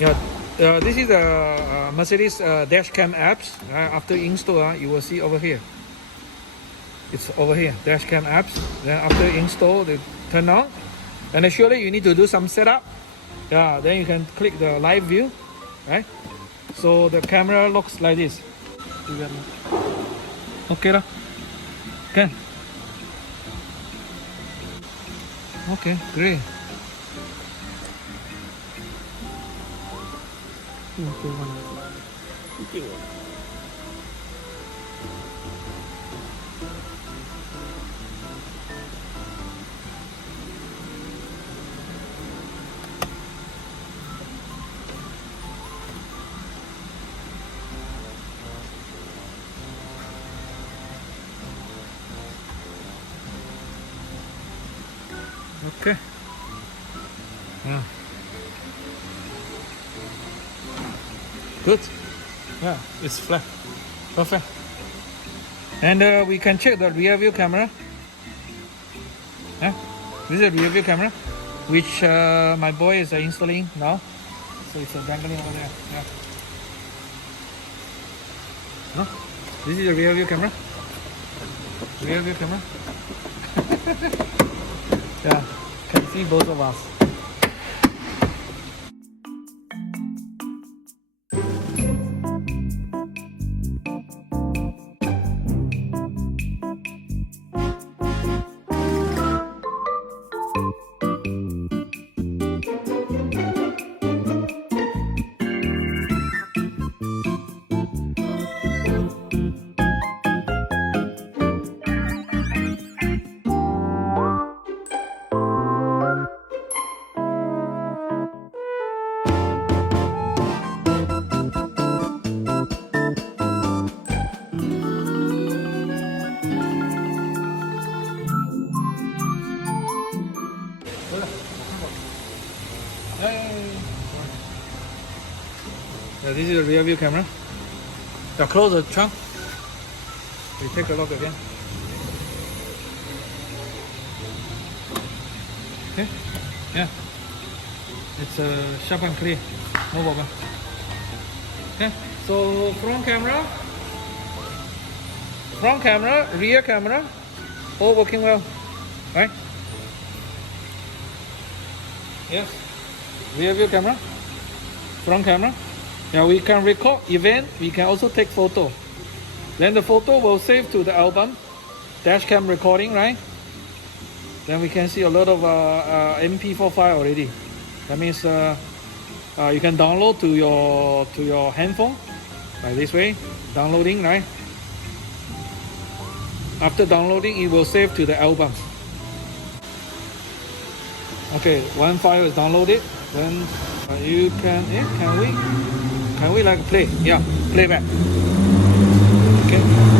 Yeah, this is the Mercedes Dashcam apps. After install, you will see over here. It's over here, Dashcam apps. Then after install, they turn on. And surely you need to do some setup. Yeah, then you can click the live view, right? So the camera looks like this. Okay lah. Can. Okay, great. Okay. Yeah. Good. Yeah, it's flat. Perfect. And we can check the rear view camera. Yeah, this is a rear view camera, which my boy is installing now. So it's dangling over there. Yeah. Huh? This is a rear view camera. Rear view camera. Yeah, can see both of us. Yeah, this is a rear view camera. Now close the trunk. We take a look again. Okay. Yeah. It's sharp and clear. No problem. Okay. So front camera, rear camera, all working well, right? Yes. Rear view camera, front camera. Now we can record event, we can also take photo. Then the photo will save to the album, dashcam recording, right? Then we can see a lot of MP4 file already. That means you can download to your handphone, like this way, downloading, right? After downloading, it will save to the album. Okay, one file is downloaded. Then you can, can we like play? Yeah, playback. Okay.